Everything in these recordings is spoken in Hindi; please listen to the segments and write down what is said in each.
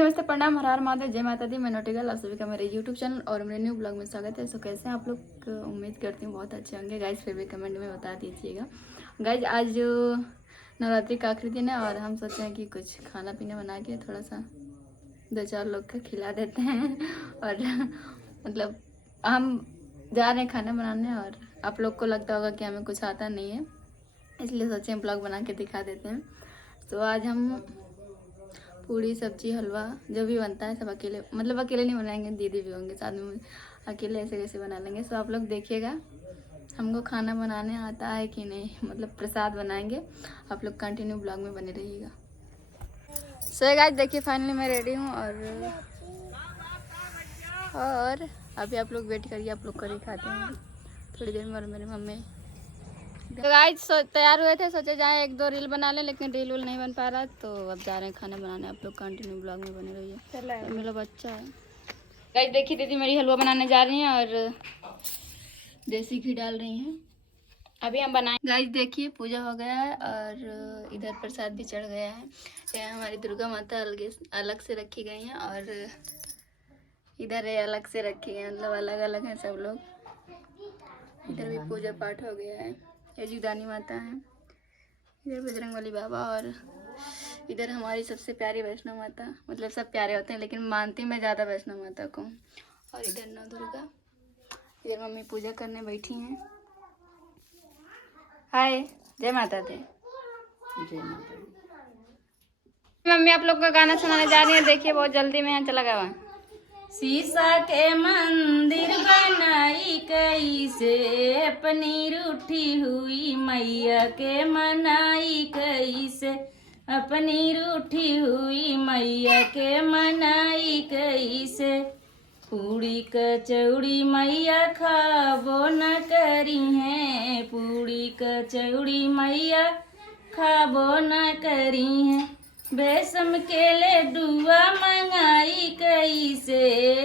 नमस्ते, प्रणाम, हर हर महादेव, जय माता दी। मैं नोटिकल, आप सभी का मेरे यूट्यूब चैनल और मेरे न्यू ब्लॉग में स्वागत है। सो कैसे हैं आप लोग? उम्मीद करती हूँ बहुत अच्छे होंगे गाइज। फिर भी कमेंट में बता दीजिएगा गाइज। आज नवरात्रि का आखिरी दिन है और हम सोचे हैं कि कुछ खाना पीना बना के थोड़ा सा 2-4 लोग को खिला देते हैं। और मतलब हम जा रहे हैं खाना बनाने और आप लोग को लगता होगा कि हमें कुछ आता नहीं है, इसलिए सोचे ब्लॉग बना के दिखा देते हैं। तो आज हम पूड़ी सब्जी हलवा जो भी बनता है सब अकेले, मतलब अकेले नहीं बनाएंगे, दीदी भी होंगे साथ में, अकेले ऐसे कैसे बना लेंगे। सो आप लोग देखिएगा हमको खाना बनाने आता है कि नहीं, मतलब प्रसाद बनाएंगे। आप लोग कंटिन्यू ब्लॉग में बने रहिएगा। सो गाइस देखिए, फाइनली मैं रेडी हूँ और अभी आप लोग वेट करिए, आप लोग करी खाते हैं थोड़ी देर में। और मेरी मम्मी तो गाइस तैयार हुए थे, सोचे जाए 1-2 रील बना लें, लेकिन रील नहीं बन पा रहा, तो अब जा रहे हैं खाना बनाने। आप लोग कंटिन्यू ब्लॉग में बने रहिए। मेरा बच्चा है गाइस, देखिए दीदी मेरी हलवा बनाने जा रही हैं और देसी घी डाल रही हैं। अभी हम बनाए गाइस। देखिए पूजा हो गया है और इधर प्रसाद भी चढ़ गया है। यहाँ हमारी दुर्गा माता अलग से रखी गई हैं और इधर ये अलग से रखी गई, मतलब अलग अलग हैं सब लोग। इधर भी पूजा पाठ हो गया है। ये जीवदानी माता है, इधर बजरंगबली बाबा और इधर हमारी सबसे प्यारी वैष्णो माता। मतलब सब प्यारे होते हैं लेकिन मानती मैं ज़्यादा वैष्णो माता को। और इधर नौ दुर्गा, इधर मम्मी पूजा करने बैठी हैं। हाय, जय माता दी। जय माता दी। मम्मी आप लोग का गाना सुनाने जा रही है, देखिए बहुत जल्दी में यहाँ चला गया। शीशा के मंदिर बनाई कैसे, अपनी रूठी हुई मैया के मनाई कैसे, अपनी रूठी हुई मैया के मनाई कैसे। पूड़ी कचौड़ी मैया खाबो न करी हैं, पूड़ी कचौड़ी मैया खाबो न करी हैं। बेसम के लड्डुआ मंगाई कैसे,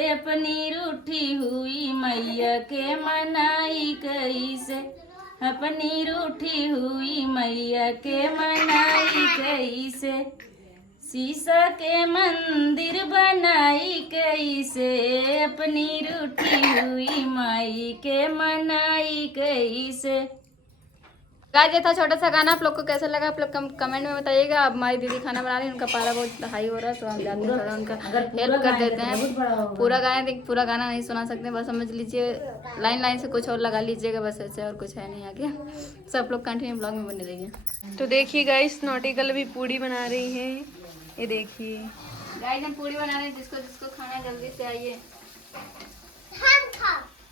अपनी रूठी हुई मैया के मनाई कैसे, अपनी रूठी हुई मैया के मनाई कैसे। शीशा के मंदिर बनाई कैसे, अपनी रूठी हुई माई के मनाई कैसे। गाइस ये था छोटा सा गाना, आप लोग को कैसा लगा आप लोग कमेंट में बताइएगा। अब हमारी दीदी खाना बना रही है, उनका पारा बहुत हाई हो रहा है, तो हम जाते हैं थोड़ा उनका हेल्प कर देते हैं। पूरा गाना नहीं सुना सकते, बस समझ लीजिए लाइन से कुछ और लगा लीजिएगा, बस ऐसे, और कुछ है नहीं आगे। सब लोग कंटिन्यू ब्लॉग में बने रहिए। तो देखिए गाइस, नोटिकल भी पूड़ी बना रही है। ये देखिए गाइस हम पूड़ी बना रहे हैं, जिसको जिसको खाना है जल्दी से आइए।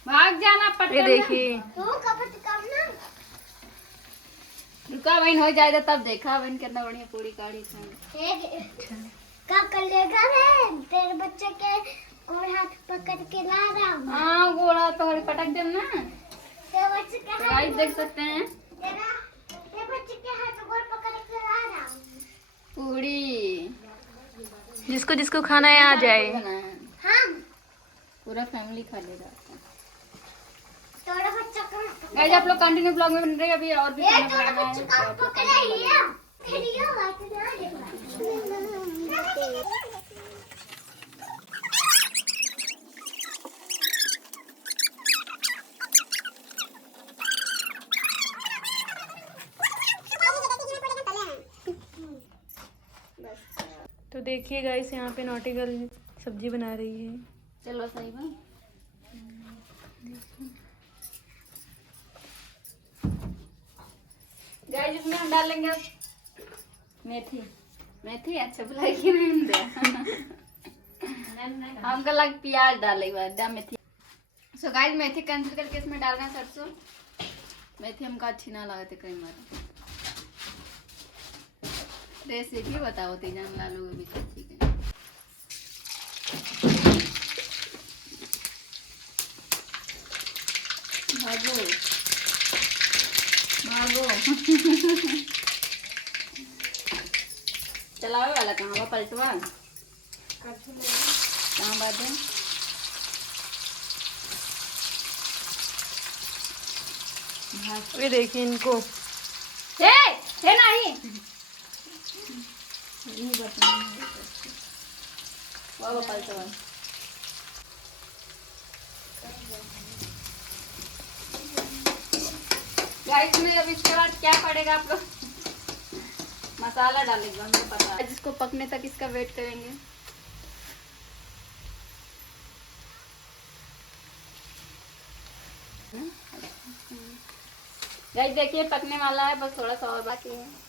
भाग जाना पटकन। ये देखिए रुका बहन, हो जाएगा तब देखा बहन कितना बढ़िया पूड़ी काढ़ी खाए। कब कर लेगा रे तेरे बच्चे के गोड़ हाथ पकड़ के ला रहा हूँ। हाँ गोड़ हाथ पकड़ के पटक देना। तेरे बच्चे के तो गाइस देख सकते हैं तेरे बच्चे के हाथ गोड़ पकड़ के ला रहा हूँ। पूड़ी जिसको जिसको खाना है आ जाए। हाँ पूरा फैमिली खा लेगा। तेरा बच्चा कहाँ गाइस आप लोग कंटिन्यू ब्लॉग में बन रहे हैं। अभी और भी खाना तेरा बनाना बच्चा है, कहाँ पकड़ रही है। खेलियो बात ना देखो। तो देखिए गाइस, यहाँ पे नोटिकल सब्जी बना रही है। चलो सही में गाइस इसमें हम डालेंगे मेथी अच्छा बुलाई कि नहीं दे। हमको लग प्याज डाले बाद मेथी। सो गाइस मेथी कैंसिल करके इसमें डाल रहे हैं सरसों। मेथी हमको अच्छी ना लगती कई बार। रेसिपी बताओ तीजान लालू अभी सब्जी के। भागो भागो। चलावे वाला कहाँ बा, पलटवा कहाँ बात है। ये देखिए इनको। है नहीं बाबा कल तो गाइस में अब इसके बाद क्या पड़ेगा आप लोग मसाला डालेगा मुझे पता है। जिसको पकने तक इसका वेट करेंगे। गाइस देखिए पकने वाला है, बस थोड़ा सा और बाकी है।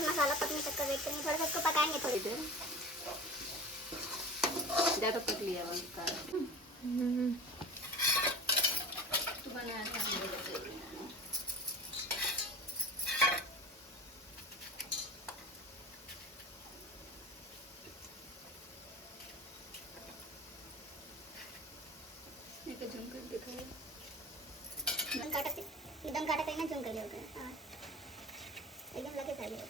मसाला पकने तक का वेट करेंगे, थोड़ा सा इसको पकाएंगे थोड़ी देर। ज़्यादा पक लिया उसका एकदम काटा कहीं ना झुम कर लिया एकदम लगे खा लिया।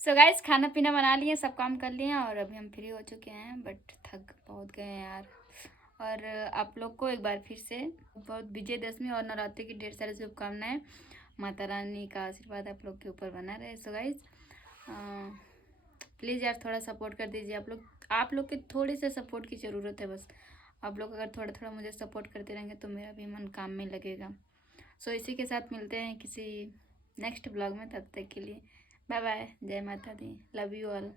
सो गाइस खाना पीना बना लिए, सब काम कर लिए और अभी हम फ्री हो चुके हैं, बट थक बहुत गए हैं यार। और आप लोग को एक बार फिर से बहुत विजयदशमी और नवरात्रि की ढेर सारी शुभकामनाएं। माता रानी का आशीर्वाद आप लोग के ऊपर बना रहे। सो गाइस प्लीज़ यार थोड़ा सपोर्ट कर दीजिए। आप लोग के थोड़े से सपोर्ट की ज़रूरत है बस। आप लोग अगर थोड़ा थोड़ा मुझे सपोर्ट करते रहेंगे तो मेरा भी मन काम में लगेगा। सो इसी के साथ मिलते हैं किसी नेक्स्ट ब्लॉग में, तब तक के लिए बाय बाय। जय माता दी, लव यू ऑल।